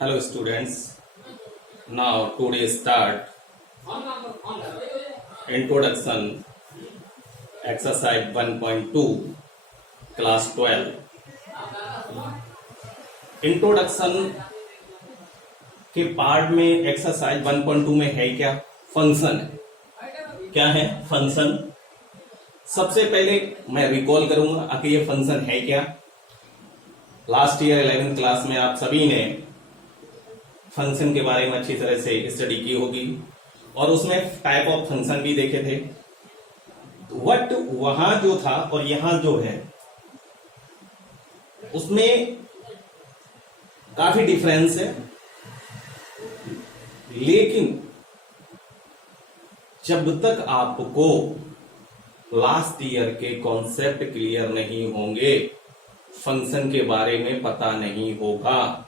Hello students, now today start introduction exercise 1.2 class 12. Introduction के part में exercise 1.2 में है क्या? फंक्शन है। क्या है? फंक्शन। सबसे पहले मैं रिकॉल करूंगा कि ये फंक्शन है क्या। लास्ट ईयर 11th क्लास में आप सभी ने फंक्शन के बारे में अच्छी तरह से स्टडी की होगी और उसमें टाइप ऑफ फंक्शन भी देखे थे। वट वहां जो था और यहां जो है उसमें काफी डिफरेंस है, लेकिन जब तक आपको लास्ट ईयर के कॉन्सेप्ट क्लियर नहीं होंगे, फंक्शन के बारे में पता नहीं होगा,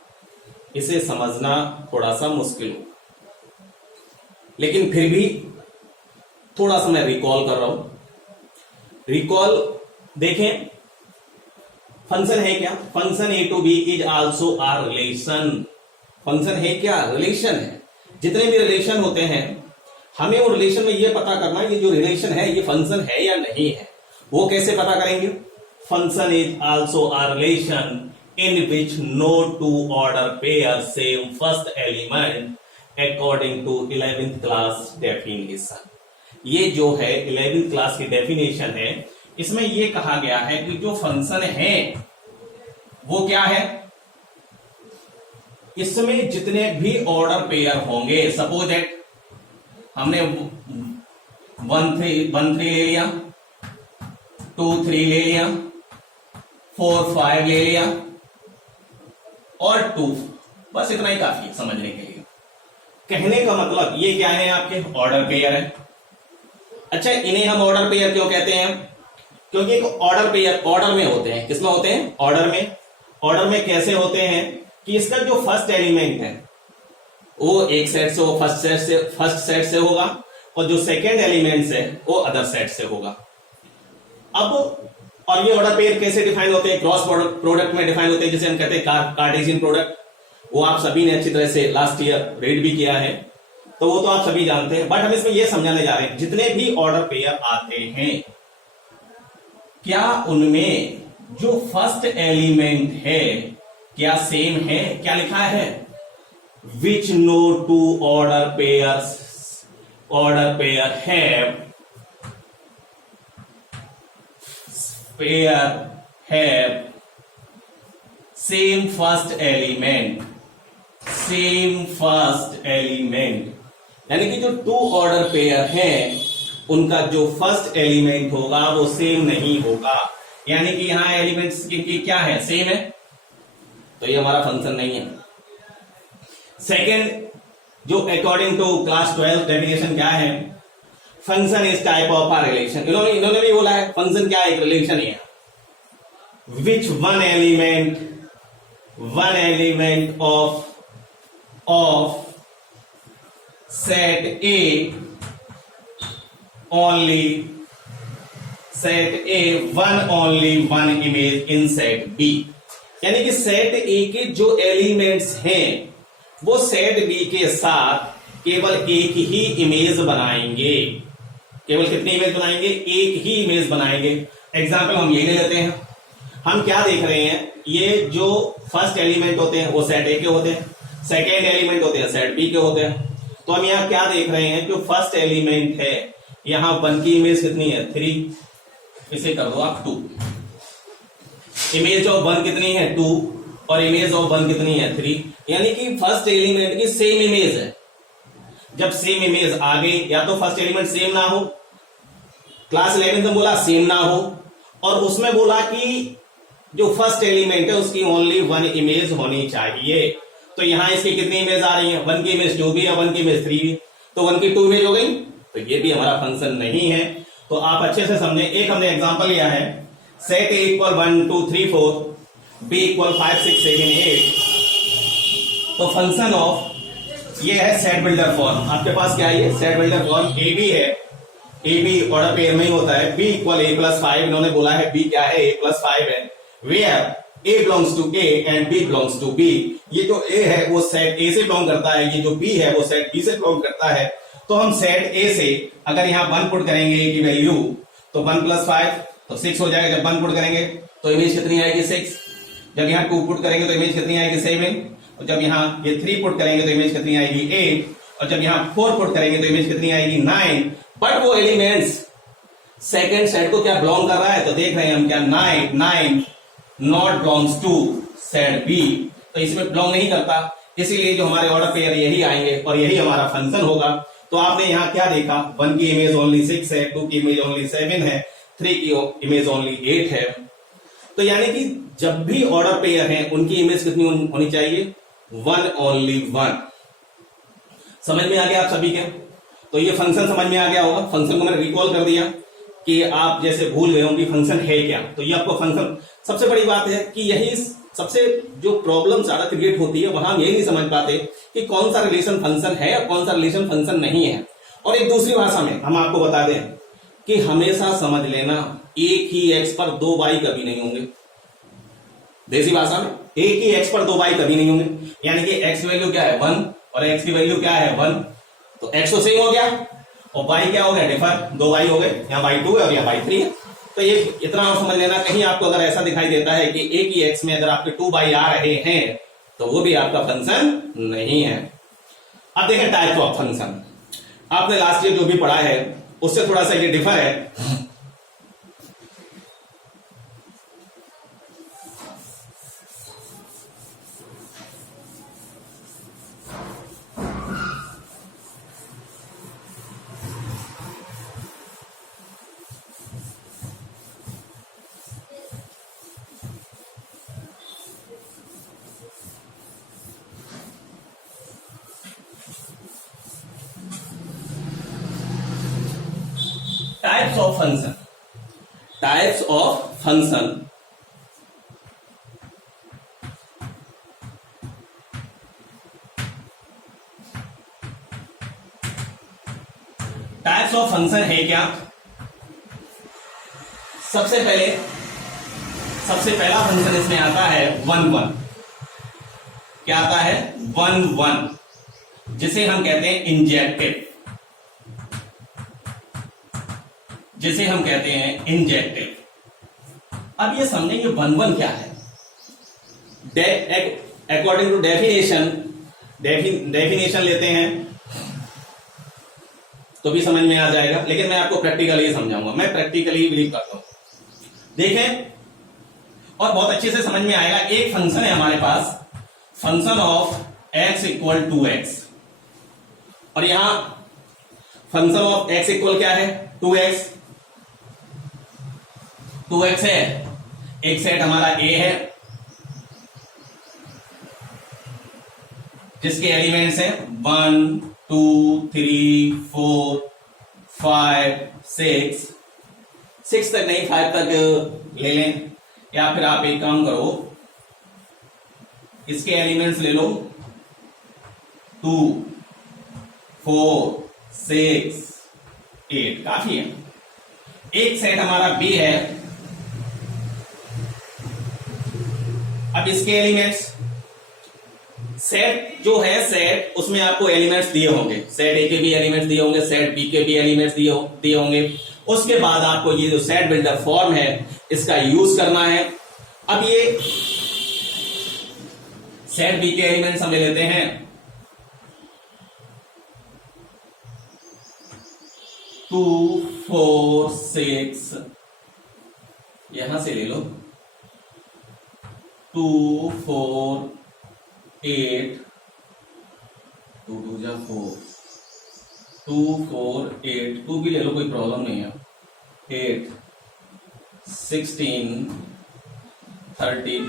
इसे समझना थोड़ा सा मुश्किल होगा। लेकिन फिर भी थोड़ा सा मैं रिकॉल कर रहा हूं। रिकॉल देखें, फंक्शन है क्या? Function A to B is also a relation. Function है क्या? रिलेशन है। जितने भी रिलेशन होते हैं हमें वो रिलेशन में ये पता करना है कि जो रिलेशन है ये फंक्शन है या नहीं है। वो कैसे पता करेंगे? Function is also a relation in which no two order pair same first element according to 11th class definition। ये जो है 11th क्लास की डेफिनेशन है, इसमें ये कहा गया है कि जो फंक्शन है वो क्या है? इसमें जितने भी ऑर्डर पेयर होंगे, सपोज दैट हमने 1 3 ले लिया, 2 3 ले लिया, 4 5 ले लिया और 2, बस इतना ही काफी है समझने के लिए। कहने का मतलब ये क्या है? आपके ऑर्डर पेयर है। अच्छा, इन्हें हम ऑर्डर पेयर क्यों कहते हैं? क्योंकि एक ऑर्डर पेयर ऑर्डर में होते हैं। किसमें होते हैं? ऑर्डर में। ऑर्डर में कैसे होते हैं कि इसका जो फर्स्ट एलिमेंट है वो एक सेट से, वो फर्स्ट सेट से होगा और जो सेकेंड एलिमेंट है वो अदर सेट से होगा। अब और ये ऑर्डर पेयर कैसे डिफाइन होते हैं? क्रॉस प्रोडक्ट में डिफाइन होते हैं, जिसे हम कहते हैं कार्टेशियन प्रोडक्ट। वो आप सभी ने अच्छी तरह से लास्ट ईयर रीड भी किया है, तो वो तो आप सभी जानते हैं। बट हम इसमें ये समझाने जा रहे हैं, जितने भी ऑर्डर पेयर आते हैं क्या उनमें जो फर्स्ट एलिमेंट है क्या सेम है? क्या लिखा है? Which no two order pair have same first element, यानी कि जो 2 ऑर्डर पेयर हैं उनका जो फर्स्ट एलिमेंट होगा वो सेम नहीं होगा। यानी कि यहां एलिमेंट्स की क्या है? सेम है, तो ये हमारा फंक्शन नहीं है। सेकेंड, जो अकॉर्डिंग टू क्लास 12 डेफिनेशन क्या है? Function is type of a relation. इन्होंने भी बोला है फंक्शन क्या है? एक रिलेशन ही है। Which one element of set A one image in set B. यानी कि सेट ए के जो एलिमेंट्स हैं वो सेट बी के साथ केवल एक ही इमेज बनाएंगे। केवल कितनी इमेज बनाएंगे? एक ही इमेज बनाएंगे। एग्जाम्पल हम ये ले लेते हैं। हम क्या देख रहे हैं? ये जो फर्स्ट एलिमेंट होते हैं वो सेट ए के होते हैं, सेकेंड एलिमेंट होते हैं सेट बी के होते हैं। तो हम यहाँ क्या देख रहे हैं? जो फर्स्ट एलिमेंट है यहां 1 की इमेज कितनी है? 3। इसे कर दो आप 2। इमेज ऑफ 1 कितनी है? 2 और इमेज ऑफ 1 कितनी है? 3। यानी कि फर्स्ट एलिमेंट की सेम इमेज है। जब सेम इमेज आ गई, या तो फर्स्ट एलिमेंट सेम ना हो, क्लास 11 में बोला सेम ना हो, और उसमें बोला कि जो फर्स्ट एलिमेंट है उसकी ओनली 1 इमेज होनी चाहिए। तो यहां इसकी कितनी इमेज आ रही है? 1 की इमेज 2 भी है, 1 की इमेज 3 भी, तो 1 की 2 इमेज हो गई। तो ये भी हमारा फंक्शन नहीं है। तो आप अच्छे से समझे। एक हमने एग्जांपल लिया है, set A equal 1 2 3 4, B equal 5 6 7 8। तो फंक्शन ऑफ ये है सेट बिल्डर फॉर्म। आपके पास क्या है? ये set builder form A B है। ए बी ऑर्डर पेयर में ही होता है। बी इक्वल a+5, इन्होंने बोला है बी क्या है? a+5 है। Where A belongs to A and B belongs to B, ये जो A है वो सेट A से बिलोंग करता है, ये जो B है वो सेट B से बिलोंग करता है, तो हम सेट A से अगर यहाँ 1 पुट करेंगे A की वैल्यू तो 1 + 5 तो 6 हो जाएगा। जब 1 पुट करेंगे तो इमेज कितनी आएगी 6। जब यहाँ 2 पुट करेंगे तो इमेज कितनी आएगी 7। और जब यहाँ ये 3 पुट करेंगे तो इमेज कितनी आएगी 8। और जब यहाँ 4 पुट करेंगे तो इमेज कितनी आएगी 9। बट वो एलिमेंट्स सेकेंड सेट को क्या बिलोंग कर रहा है, तो देख रहे हैं हम क्या 9 not belongs to set B, तो इसमें बिलोंग नहीं करता, इसीलिए जो हमारे ऑर्डर पेयर यही आएंगे और यही हमारा फंक्शन होगा। तो आपने यहाँ क्या देखा, 1 की इमेज ओनली 6 है, 2 की इमेज ओनली 7 है, 3 की इमेज ओनली 8 है। तो यानी कि जब भी ऑर्डर पेयर है उनकी इमेज कितनी होनी चाहिए, 1 ओनली 1। समझ में आ गया आप सभी के? तो ये फंक्शन समझ में आ गया होगा। फंक्शन को मैंने रिकॉल कर दिया कि आप जैसे भूल गए हो कि फंक्शन है क्या। तो ये आपको फंक्शन, सबसे बड़ी बात है कि यही सबसे जो प्रॉब्लम ज्यादा क्रिएट होती है, वहां हम यही नहीं समझ पाते कि कौन सा रिलेशन फंक्शन है और कौन सा रिलेशन फंक्शन नहीं है। और एक दूसरी भाषा में हम आपको बता दें कि हमेशा समझ लेना, एक ही एक्स पर 2 वाई कभी नहीं होंगे। देसी भाषा में एक ही एक्स पर 2 वाई कभी नहीं होंगे। यानी कि एक्स की वैल्यू क्या है 1 और एक्स की वैल्यू क्या है 1, तो एक्स तो सेम हो गया और वाई क्या हो गया डिफर, 2 वाई हो गए, यहाँ y2 है और यहाँ y3 है। तो ये इतना और समझ लेना, कहीं आपको अगर ऐसा दिखाई देता है कि एक ही एक्स में अगर आपके 2 वाई आ रहे हैं तो वो भी आपका फंक्शन नहीं है। अब देखें टाइप ऑफ फंक्शन, आपने लास्ट ईयर जो भी पढ़ा है उससे थोड़ा सा ये डिफर है। Types of function, types of function. Types of function है क्या? सबसे पहला फंक्शन इसमें आता है 1 1। क्या आता है 1 1, जिसे हम कहते हैं इंजेक्टिव, जिसे हम कहते हैं इंजेक्टिव। अब ये समझेंगे 1 1 क्या है। अकॉर्डिंग टू डेफिनेशन लेते हैं तो भी समझ में आ जाएगा, लेकिन मैं आपको प्रैक्टिकली समझाऊंगा। मैं प्रैक्टिकली बिलीव करता हूं, देखें और बहुत अच्छे से समझ में आएगा। एक फंक्शन है हमारे पास, फंक्शन ऑफ x = 2x, और यहां फंक्शन ऑफ x इक्वल क्या है 2x। 2x है, एक सेट हमारा A है जिसके एलिमेंट्स हैं 1 2 3 4 5 6 तक नहीं, 5 तक ले लें, या फिर आप एक काम करो, इसके एलिमेंट्स ले लो 2 4 6 8, काफी है। एक सेट हमारा B है, अब इसके एलिमेंट्स, सेट जो है सेट, उसमें आपको एलिमेंट्स दिए होंगे, सेट ए के भी एलिमेंट्स दिए होंगे, सेट बी के भी एलिमेंट्स दिए होंगे। उसके बाद आपको ये जो सेट बिल्डर फॉर्म है इसका यूज करना है। अब ये सेट बी के एलिमेंट्स हम ले लेते हैं 2 4 6, यहां से ले लो 2 4 8, 2 2 जा 4, 2 4 8, 2 भी ले लो, कोई प्रॉब्लम नहीं है। 8 16 32,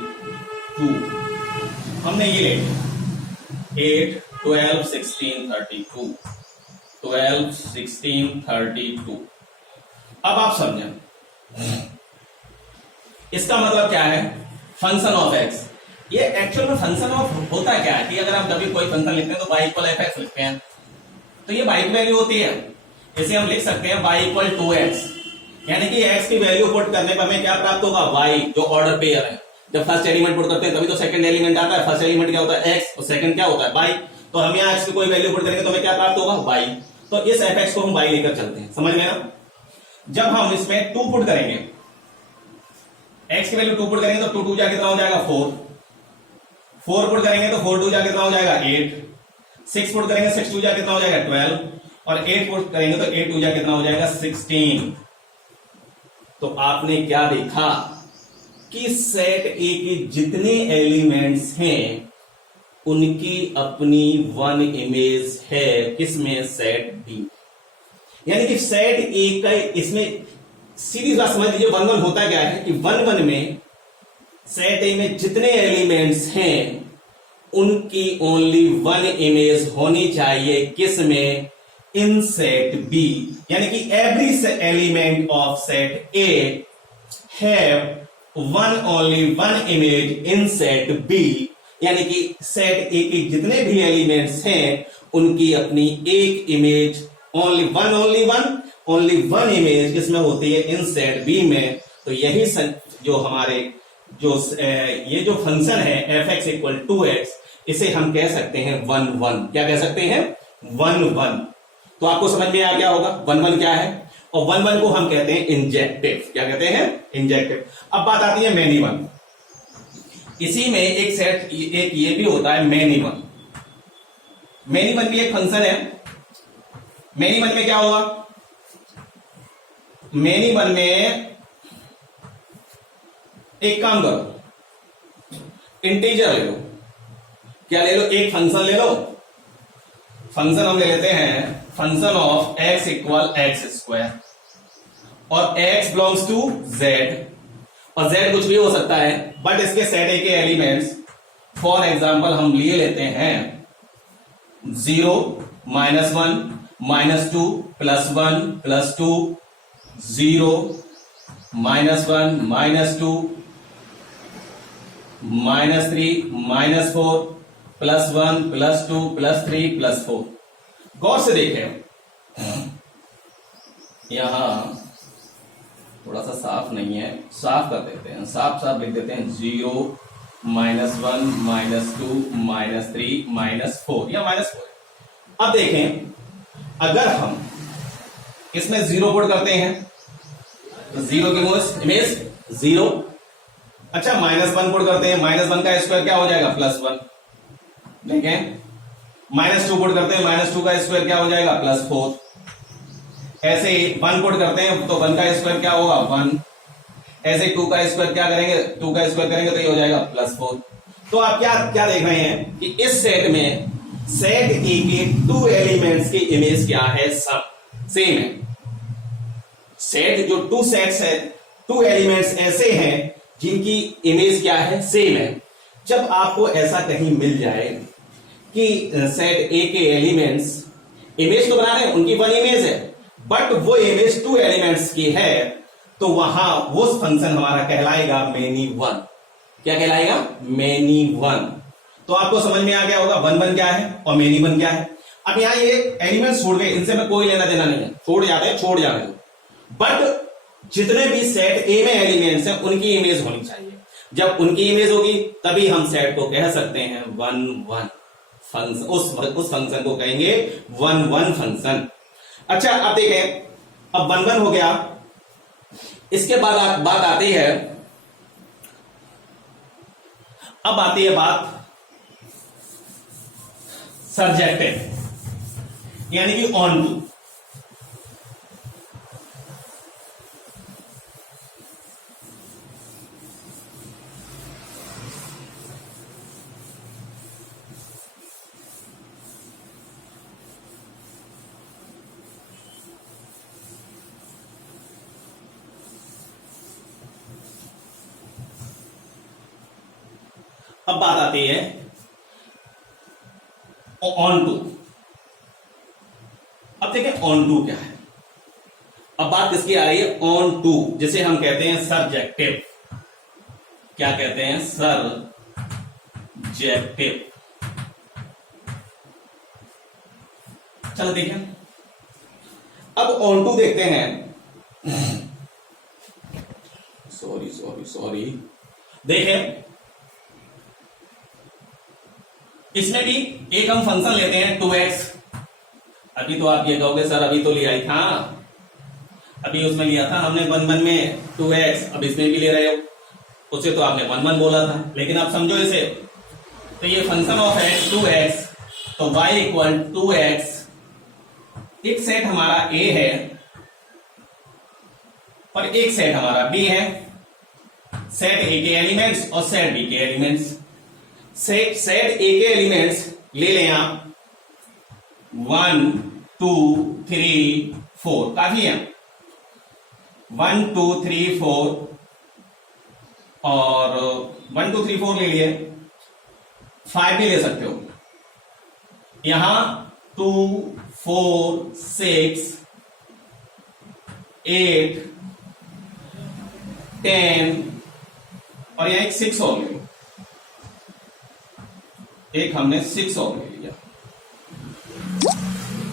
हमने ये ले लिया 8 12 16 32, 12 16 32। अब आप समझें इसका मतलब क्या है, फंक्शन ऑफ एक्स। ये एक्चुअल में फंक्शन ऑफ होता क्या है कि अगर आप कभी कोई फंक्शन लिखते हैं तो y = f(x) लिखते हैं, तो ये y की वैल्यू होती है। इसे हम लिख सकते हैं y = 2x, यानी कि x की वैल्यू पुट करने पर हमें क्या प्राप्त होगा, y जो ऑर्डर पेयर है जब फर्स्ट एलिमेंट पुट करते हैं तभी तो सेकंड एलिमेंट आता है। फर्स्ट एलिमेंट क्या होता है x और सेकंड क्या होता है y। तो हम यहाँ x की कोई वैल्यू पुट करेंगे तो हमें क्या प्राप्त होगा y। तो इस fx को हम y लेकर चलते हैं, समझ में ना। जब हम इसमें 2 पुट करेंगे, x की वैल्यू 2 पुट करेंगे तो 2 2 जा कितना हो जाएगा 4 पुट करेंगे तो 4 2 जा कितना हो जाएगा 8, 6 पुट करेंगे 6 2 जा कितना हो जाएगा 12 और 8 पुट करेंगे तो 8 2 जा कितना हो जाएगा 16। तो आपने क्या देखा कि सेट ए के जितने एलिमेंट्स हैं उनकी अपनी वन इमेज है, किसमें, सेट बी। यानी कि सेट ए का इसमें सीधी बात समझ लीजिए, वन वन होता क्या है कि वन वन में सेट ए में जितने एलिमेंट्स हैं उनकी ओनली वन इमेज होनी चाहिए, किसमें, इन सेट बी। यानी कि every element of set A have only one image in set B. यानी कि सेट ए के जितने भी एलिमेंट्स हैं उनकी अपनी एक इमेज ओनली वन इमेज किसमें होती है, इन सेट बी में। तो यही जो हमारे ये जो फंक्शन है f(x = 2x), इसे हम कह सकते हैं 1 1। क्या कह सकते हैं, 1 1। तो आपको समझ में आ गया होगा 1 1 क्या है। और 1 1 को हम कहते हैं इंजेक्टिव। क्या कहते हैं, इंजेक्टिव। अब बात आती है मैनी वन। इसी में एक सेट एक ये भी होता है मैनी वन। मैनी वन भी एक फंक्शन है। मैनी वन में क्या होगा, मैनी वन में एक काम करो, इंटीजर ले लो। क्या ले लो, एक फंक्शन ले लो। फंक्शन हम ले लेते हैं फंक्शन ऑफ x = x² और x बिलोंग्स टू z और z कुछ भी हो सकता है, बट इसके सेट ए के एलिमेंट्स फॉर एग्जांपल हम लिए लेते हैं 0 -1 -2 +1 +2 0 -1 -2 -3 -4 +1 +2 +3 +4। गौर से देखें, यहां थोड़ा सा साफ नहीं है, साफ कर देते हैं, साफ लिख देते हैं 0 -1 -2 -3 -4 या -4। अब देखें अगर हम इसमें 0 पुट करते हैं तो 0 की इमेज 0। अच्छा -1 पुट करते हैं, -1 का स्क्वायर क्या हो जाएगा +1। देखें -2 पुट करते हैं, -2 का स्क्वायर क्या हो जाएगा +4। ऐसे ही 1 पुट करते हैं तो 1 का स्क्वायर क्या होगा 1। ऐसे 2 का स्क्वायर क्या करेंगे, 2 का स्क्वायर करेंगे तो ये हो जाएगा +4। तो आप क्या देख रहे हैं कि इस सेट में सेट ए के 2 एलिमेंट्स की इमेज क्या है, सब सेम है। सेट जो 2 सेट्स है, 2 एलिमेंट्स ऐसे हैं जिनकी इमेज क्या है, सेम है। जब आपको ऐसा कहीं मिल जाए कि सेट ए के एलिमेंट्स इमेज तो बना रहे हैं, उनकी वन इमेज है, बट वो इमेज 2 एलिमेंट्स की है, तो वहां वो फंक्शन हमारा कहलाएगा मैनी वन। क्या कहलाएगा, मैनी वन। तो आपको समझ में आ गया होगा 1 1 क्या है और मैनी वन क्या है। अब यहां ये एलिमेंट छोड़ गए, इनसे मैं कोई लेना देना नहीं है, छोड़ जाने दो। बट जितने भी सेट ए में एलिमेंट्स हैं उनकी इमेज होनी चाहिए। जब उनकी इमेज होगी तभी हम सेट को कह सकते हैं 1 1 फंक्शन। उस फंक्शन को कहेंगे 1 1 फंक्शन। अच्छा अब देखें, अब 1 1 हो गया। इसके बाद बात आती है, अब आती है बात सर्जेक्टिव यानी कि ऑन टू। अब बात आती है ऑन टू। अब देखें ऑन टू क्या है। अब बात किसकी आ रही है, ऑन टू, जिसे हम कहते हैं सर्जेक्टिव। क्या कहते हैं, सर्जेक्टिव। चलो देखें, अब ऑन टू देखते हैं। सॉरी देखें, इसमें भी एक हम फंक्शन लेते हैं 2x। अभी तो आप ये कहोगे सर अभी तो लिया ही था, अभी उसमें लिया था हमने 1 1 में 2x, अब इसमें भी ले रहे हो, उसे तो आपने 1 1 बोला था। लेकिन आप समझो इसे, तो ये फंक्शन ऑफ x 2x, तो y इक्वल 2x, एक सेट हमारा a है और एक सेट हमारा b है। सेट a के एलिमेंट्स और सेट b के एलिमेंट्स। सेट a के एलिमेंट्स ले लें आप 1 2 3 4, काफी है 1 2 3 4, और 1 2 3 4 ले लिए, 5 भी ले सकते हो। यहां 2 4 6 8 10, और यहां एक 6 और ले लो, एक हमने 6 और ले लिया।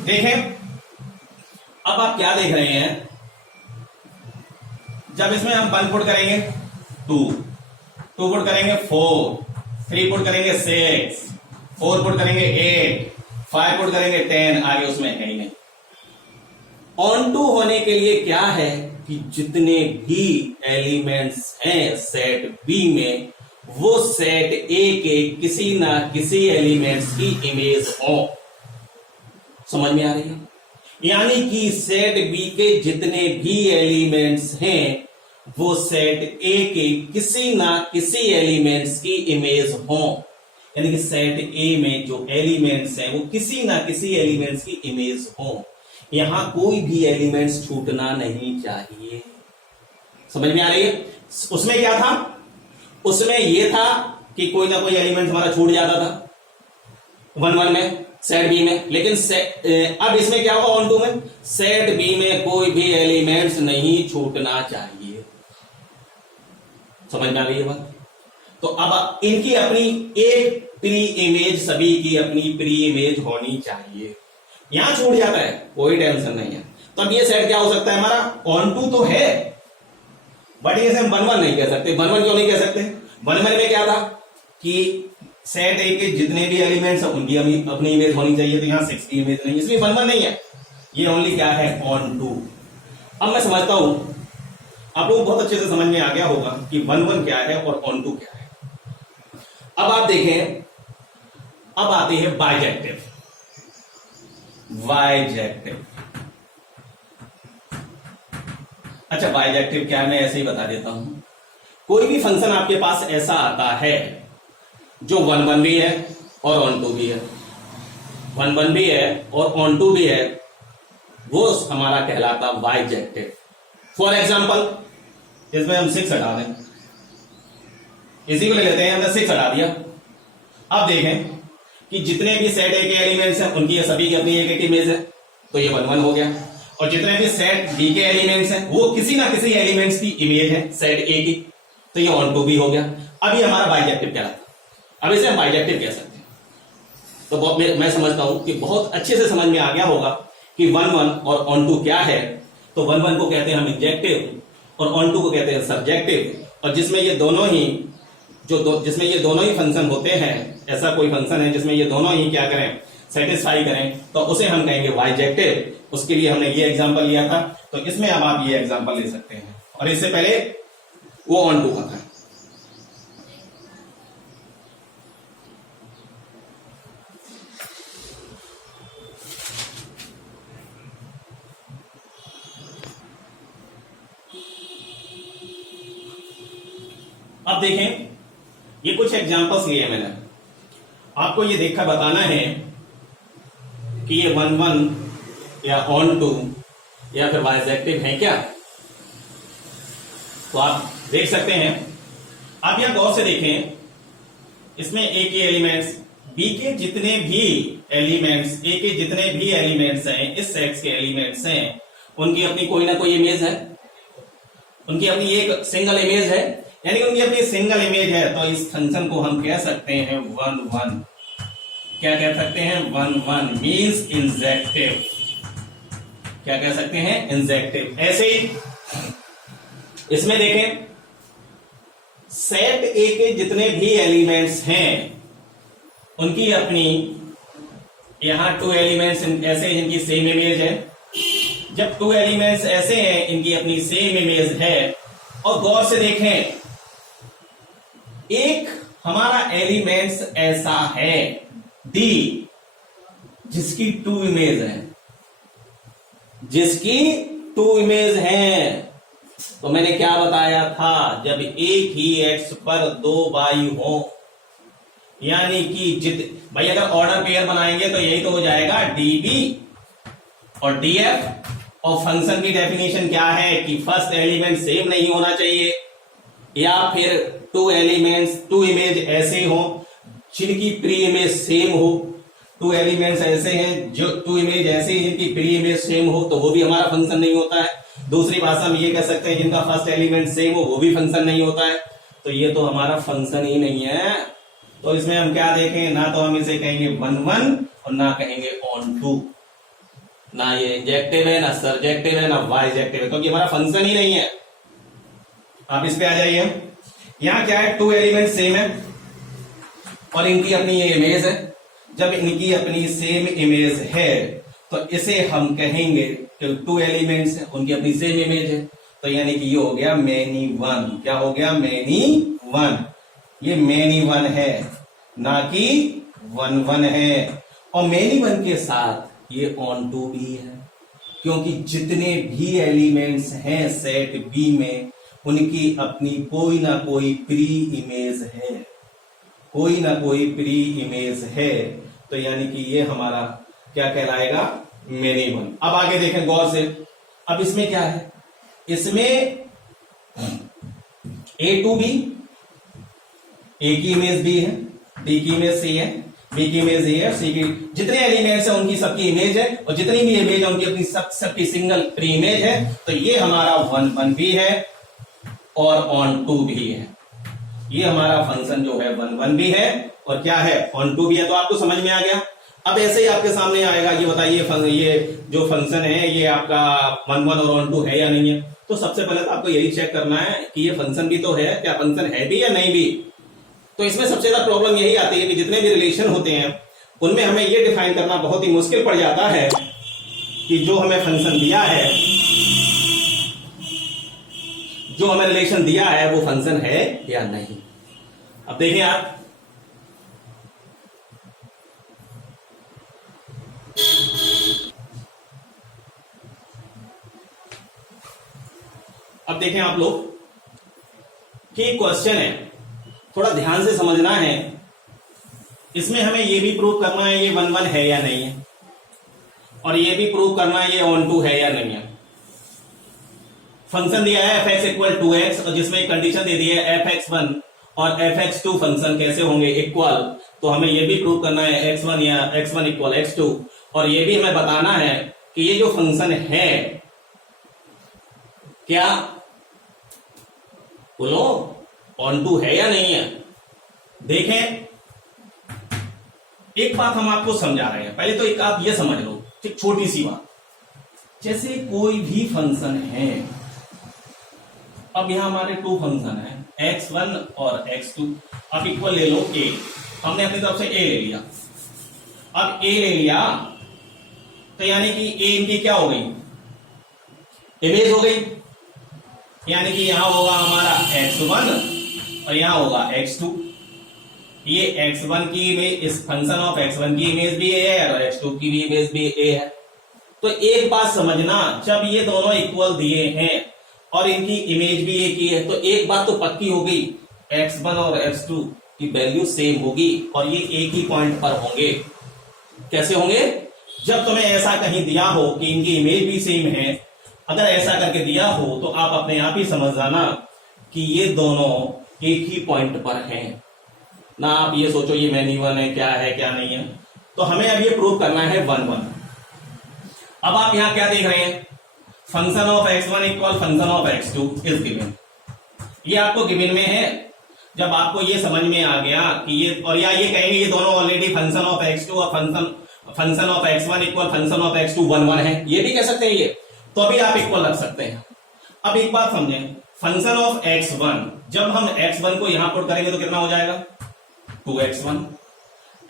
देखें, अब आप क्या देख रहे हैं, जब इसमें हम 1 पुट करेंगे 2 पुट करेंगे 4, 3 पुट करेंगे 6, 4 पुट करेंगे 8, 5 पुट करेंगे 10, आगे उसमें है ही नहीं। ऑन टू होने के लिए क्या है कि जितने भी एलिमेंट्स हैं सेट बी में, वो सेट ए के किसी ना किसी एलिमेंट्स की इमेज हो। समझ में आ रही है? यानी कि सेट बी के जितने भी एलिमेंट्स हैं वो सेट ए के किसी ना किसी एलिमेंट्स की इमेज हो। यानी कि सेट ए में जो एलिमेंट्स हैं वो किसी ना किसी एलिमेंट्स की इमेज हो। यहां कोई भी एलिमेंट्स छूटना नहीं चाहिए। समझ में आ रही है? उसमें क्या था? उसमें यह था कि कोई ना कोई एलिमेंट हमारा छूट जाता था 1 1 में सेट बी में, लेकिन अब इसमें क्या होगा ऑन टू में, सेट बी में कोई भी एलिमेंट्स नहीं छूटना चाहिए। समझ में आ रही है बात? तो अब इनकी अपनी एक प्री इमेज, सभी की अपनी प्री इमेज होनी चाहिए। यहां छूट जाता है कोई टेंशन नहीं है। तो अब ये सेट क्या हो सकता है हमारा, ऑन टू तो है, बट ये हम 1 1 नहीं कह सकते। 1 1 क्यों नहीं कह सकते? 1 1 में क्या था कि सेट ए के जितने भी एलिमेंट्स हैं उनकी अपनी इमेज होनी चाहिए, तो यहां 6 की इमेज नहीं, इसलिए 1 1 नहीं है, ये ओनली क्या है, ऑन टू। अब मैं समझता हूं आप लोग बहुत अच्छे से समझ में आ गया होगा कि 1 1 क्या है और ऑन टू क्या है। अब आप देखें, अब आती है बाइजेक्टिव। बाइजेक्टिव, अच्छा बाइजेक्टिव क्या है मैं ऐसे ही बता देता हूं। कोई भी फंक्शन आपके पास ऐसा आता है जो 1 1 भी है और ऑन टू भी है, 1 1 भी है और ऑन टू भी है, वो हमारा कहलाता बाइजेक्टिव। फॉर एग्जाम्पल, इसमें हम 6 हटा दें, इसी को ले लेते हैं, हमने 6 हटा दिया। अब देखें कि जितने भी सेट ए के एलिमेंट्स हैं उनकी सभी की अपनी एक एक इमेज है, तो ये 1 1 हो गया। और जितने भी सेट बी के एलिमेंट्स हैं वो किसी ना किसी एलिमेंट्स की इमेज है सेट ए की, तो ये ऑन टू भी हो गया। अब ये हमारा बाइजेक्टिव कहलाता है। अब इसे हम बाइजेक्टिव कह सकते हैं। तो मैं समझता हूं कि बहुत अच्छे से समझ में आ गया होगा कि 1 1 और ऑन टू क्या है। तो 1 1 को कहते हैं हम इंजेक्टिव और ऑन टू को कहते हैं सब्जेक्टिव। और जिसमें ये दोनों ही जिसमें ये दोनों ही फंक्शन होते हैं, ऐसा कोई फंक्शन है जिसमें ये दोनों ही क्या करें, सेटिस्फाई करें, तो उसे हम कहेंगे बाइजेक्टिव। उसके लिए हमने ये एग्जांपल लिया था, तो इसमें अब आप ये एग्जांपल ले सकते हैं। और इससे पहले वो ऑन टू का था। अब देखें, ये कुछ एग्जांपल्स लिए मैंने, आपको ये देखकर बताना है कि ये 1 1 या ऑन टू या फिर बाइजेक्टिव है क्या। तो आप देख सकते हैं। आप यहां गौर से देखें, इसमें ए के एलिमेंट्स, बी के जितने भी एलिमेंट्स, ए के जितने भी एलिमेंट्स हैं, इस सेट्स के एलिमेंट्स हैं, उनकी अपनी कोई ना कोई इमेज है, उनकी अपनी एक सिंगल इमेज है, यानी उनकी अपनी सिंगल इमेज है। तो इस फंक्शन को हम कह सकते हैं 1 1। क्या कह सकते हैं? 1 1 मीन्स इंजेक्टिव। क्या कह सकते हैं? इंजेक्टिव। ऐसे ही इसमें देखें, सेट ए के जितने भी एलिमेंट्स हैं उनकी अपनी, यहां 2 एलिमेंट्स ऐसे हैं जिनकी सेम इमेज है। जब 2 एलिमेंट्स ऐसे हैं इनकी अपनी सेम इमेज है, और गौर से देखें, एक हमारा एलिमेंट्स ऐसा है डी जिसकी 2 इमेज है, जिसकी 2 इमेज है। तो मैंने क्या बताया था, जब एक ही एक्स पर 2 वाई हो, यानी कि भाई अगर ऑर्डर पेयर बनाएंगे तो यही तो हो जाएगा डीबी और डीएफ। और फंक्शन की डेफिनेशन क्या है कि फर्स्ट एलिमेंट सेम नहीं होना चाहिए, या फिर 2 एलिमेंट्स 2 इमेज ऐसे हो जिनकी प्री इमेज सेम हो। 2 एलिमेंट्स ऐसे हैं जो 2 इमेज ऐसे हैं जिनकी प्री इमेज सेम हो, तो वो भी हमारा फंक्शन नहीं होता है। दूसरी भाषा में ये कह सकते हैं जिनका फर्स्ट एलिमेंट सेम हो वो भी फंक्शन नहीं होता है। तो ये तो हमारा फंक्शन ही नहीं है। तो इसमें हम क्या देखें, ना तो हम इसे कहेंगे 1 1 और ना कहेंगे ऑन 2। ना ये इंजेक्टिव है, ना सरजेक्टिव है, ना वाइजेक्टिव है, क्योंकि हमारा फंक्शन ही नहीं है। आप इस पे आ जाइए। यहां क्या है, 2 एलिमेंट सेम है और इनकी अपनी ये इमेज है। जब इनकी अपनी सेम इमेज है तो इसे हम कहेंगे कि 2 एलिमेंट्स हैं, उनकी अपनी सेम इमेज है, तो यानी कि ये हो गया मैनी वन। क्या हो गया, मैनी वन। ये मैनी वन है, ना कि 1 1 है। और मैनी वन के साथ ये ऑन टू भी है, क्योंकि जितने भी एलिमेंट्स हैं सेट बी में उनकी अपनी कोई ना कोई प्री इमेज है, कोई ना कोई प्री इमेज है। तो यानी कि ये हमारा क्या कहलाएगा, मैनी वन। अब आगे देखें गौर से। अब इसमें क्या है, इसमें ए टू बी, ए की इमेज बी है, डी की इमेज सी है, बी की इमेज ए है, सी की, जितने एलिमेंट्स हैं उनकी सबकी इमेज है, और जितनी भी इमेज है उनकी अपनी सबकी सिंगल प्री इमेज है। तो ये हमारा 1 1 भी है और ऑन टू भी है। ये हमारा फंक्शन जो है 1 1 भी है और क्या है, ऑन टू भी है। तो आपको समझ में आ गया। अब ऐसे ही आपके सामने आएगा, ये बताइए ये जो फंक्शन है ये आपका 1 1 और ऑन टू है या नहीं है। तो सबसे पहले तो आपको यही चेक करना है कि ये फंक्शन भी तो है, क्या फंक्शन है भी या नहीं भी। तो इसमें सबसे ज्यादा प्रॉब्लम यही आती है कि जितने भी रिलेशन होते हैं उनमें हमें ये डिफाइन करना बहुत ही मुश्किल पड़ जाता है कि जो हमें फंक्शन दिया है, जो हमें रिलेशन दिया है वो फंक्शन है या नहीं। अब देखिए आप, अब देखें आप लोग कि क्वेश्चन है, थोड़ा ध्यान से समझना है। इसमें हमें यह भी प्रूव करना है ये 1 1 है या नहीं है, और ये भी प्रूव करना है ये ऑन टू है या नहीं है। फंक्शन दिया है f(x = 2x) और जिसमें एक कंडीशन दे दी है f(x1) और f(x2) फंक्शन कैसे होंगे इक्वल। तो हमें यह भी प्रूव करना है x1 या x1 = x2, और यह भी हमें बताना है कि ये जो फंक्शन है क्या, बोलो, ऑन टू है या नहीं है। देखें, एक बात हम आपको समझा रहे हैं, पहले तो एक आप ये समझ लो, एक छोटी सी बात। जैसे कोई भी फंक्शन है, अब यहां हमारे 2 फंक्शन है x1 और x2। अब इक्वल ले लो a, हमने अपनी तरफ से a ले लिया। अब a ले लिया तो यानी कि a इनकी क्या हो गई, इमेज हो गई। यानी कि यहां होगा हमारा x1 और यहां होगा x2। ये x1 की इमेज, इस फंक्शन ऑफ x1 की इमेज भी a है और x2 की भी इमेज भी a है। तो एक बात समझना, जब ये दोनों इक्वल दिए हैं और इनकी इमेज भी एक ही है, तो एक बात तो पक्की हो गई, x1 और x2 की वैल्यू सेम होगी और ये एक ही पॉइंट पर होंगे। कैसे होंगे, जब तुम्हें ऐसा कहीं दिया हो कि इनकी इमेज भी सेम है, अगर ऐसा करके दिया हो तो आप अपने आप ही समझ जाना कि ये दोनों एक ही पॉइंट पर हैं। ना आप ये सोचो ये मैनी वन है, क्या है क्या नहीं है। तो हमें अब ये प्रूव करना है 1 1। अब आप यहां क्या देख रहे हैं, function of x1 = function of x2 is given. ये आपको गिवन में है। जब आपको ये समझ में आ गया कि ये, और या ये कहेंगे ये दोनों ऑलरेडी फंक्शन ऑफ x2 और function of x1 = function of x2 1 1 है, ये भी कह सकते हैं ये, तो अभी आप इक्वल रख सकते हैं। अब एक बात समझें, फंक्शन ऑफ x1, जब हम x1 को यहां पुट करेंगे तो कितना हो जाएगा 2x1,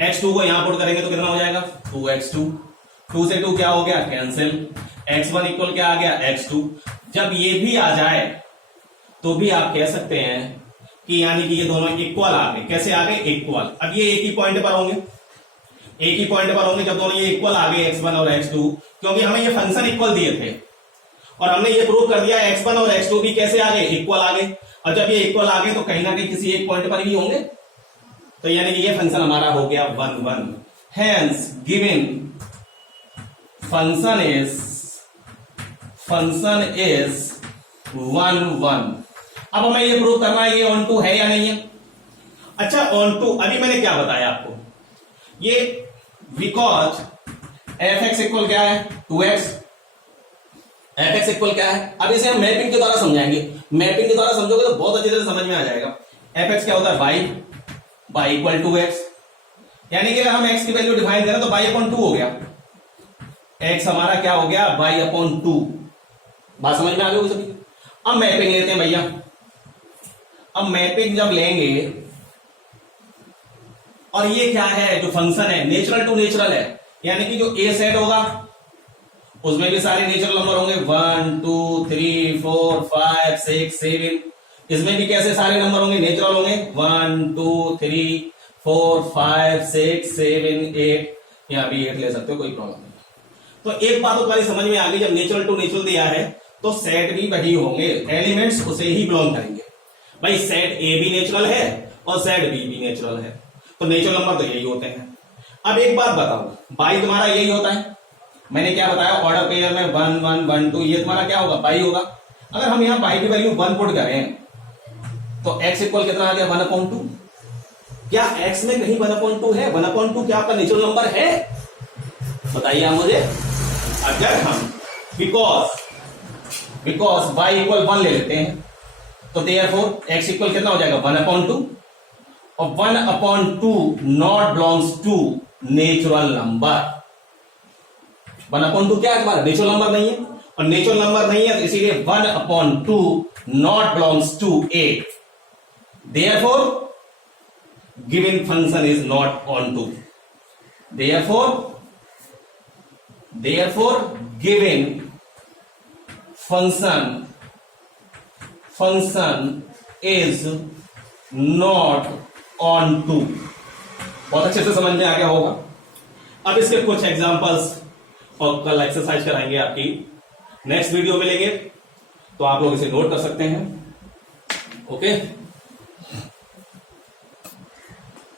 x2 को यहां पुट करेंगे तो कितना हो जाएगा 2x2, 2 से 2 क्या हो गया कैंसिल, x1 इक्वल क्या आ गया x2। जब ये भी आ जाए तो भी आप कह सकते हैं कि यानी कि ये दोनों इक्वल आ गए। कैसे आ गए इक्वल, अब ये एक ही पॉइंट पर होंगे, एक ही पॉइंट पर होंगे जब दोनों ये इक्वल आ गए x1 और x2, क्योंकि हमें ये फंक्शन इक्वल दिए थे और हमने ये प्रूव कर दिया x1 और x2 भी कैसे आ गए इक्वल आ गए। और जब ये इक्वल आ गए तो कहीं ना कहीं किसी एक पॉइंट पर भी होंगे, तो यानी कि ये फंक्शन हमारा हो गया 1 1। Hence given function is 1 1। अब हमें ये प्रूव करना है ये ऑन टू है या नहीं है। अच्छा ऑन टू, अभी मैंने क्या बताया आपको, ये बिकॉज fx इक्वल क्या है 2x, fx इक्वल क्या है। अब इसे हम मैपिंग के द्वारा समझाएंगे, मैपिंग के द्वारा समझोगे तो बहुत अच्छी तरह समझ में आ जाएगा। fx क्या होता है y इक्वल टू x, यानी कि अगर हम x की वैल्यू डिफाइन करें तो y अपॉन 2 हो गया, x हमारा क्या हो गया y अपॉन 2। बात समझ में आ गई सभी। अब मैपिंग लेते हैं भैया, अब मैपिंग जब लेंगे और ये क्या है जो फंक्शन है नेचुरल टू नेचुरल है, यानी कि जो ए सेट होगा उसमें भी सारे नेचुरल नंबर होंगे 1 2 3 4 5 6 7, इसमें भी कैसे सारे नंबर होंगे नेचुरल होंगे 1 2 3 4 5 6 7 8, यहां भी 8 ले सकते हो कोई प्रॉब्लम नहीं। तो एक बात तो तुम्हारी समझ में आ गई, जब नेचुरल टू नेचुरल दिया है तो सेट भी वही होंगे, एलिमेंट्स उसे ही बिलोंग करेंगे। भाई सेट ए भी नेचुरल है और सेट बी भी नेचुरल है, तो नेचुरल नंबर तो यही होते हैं। अब एक बात बताओ, बाई तुम्हारा यही होता है, मैंने क्या बताया ऑर्डर पेयर में 1 1 1 2, ये तुम्हारा क्या होगा बाई होगा। अगर हम यहां बाई की वैल्यू 1 पुट करें तो x इक्वल कितना आ गया 1/2। क्या x में कहीं 1/2 है? 1/2 क्या आपका नेचुरल नंबर है? बताइए आप मुझे। अगर हम बिकॉज y इक्वल 1 ले लेते हैं तो देयरफॉर x इक्वल कितना हो जाएगा 1/2, और 1/2 not belongs to natural number. 1/2 क्या है तुम्हारा नेचुरल नंबर नहीं है, और नेचुरल नंबर नहीं है तो इसीलिए 1/2 not belongs to A, therefore given function is not onto. therefore given function is not on to। बहुत अच्छे से समझ में आ गया होगा। अब इसके कुछ एग्जांपल्स और कल एक्सरसाइज कराएंगे आपकी, नेक्स्ट वीडियो में लेंगे तो आप लोग इसे नोट कर सकते हैं। ओके।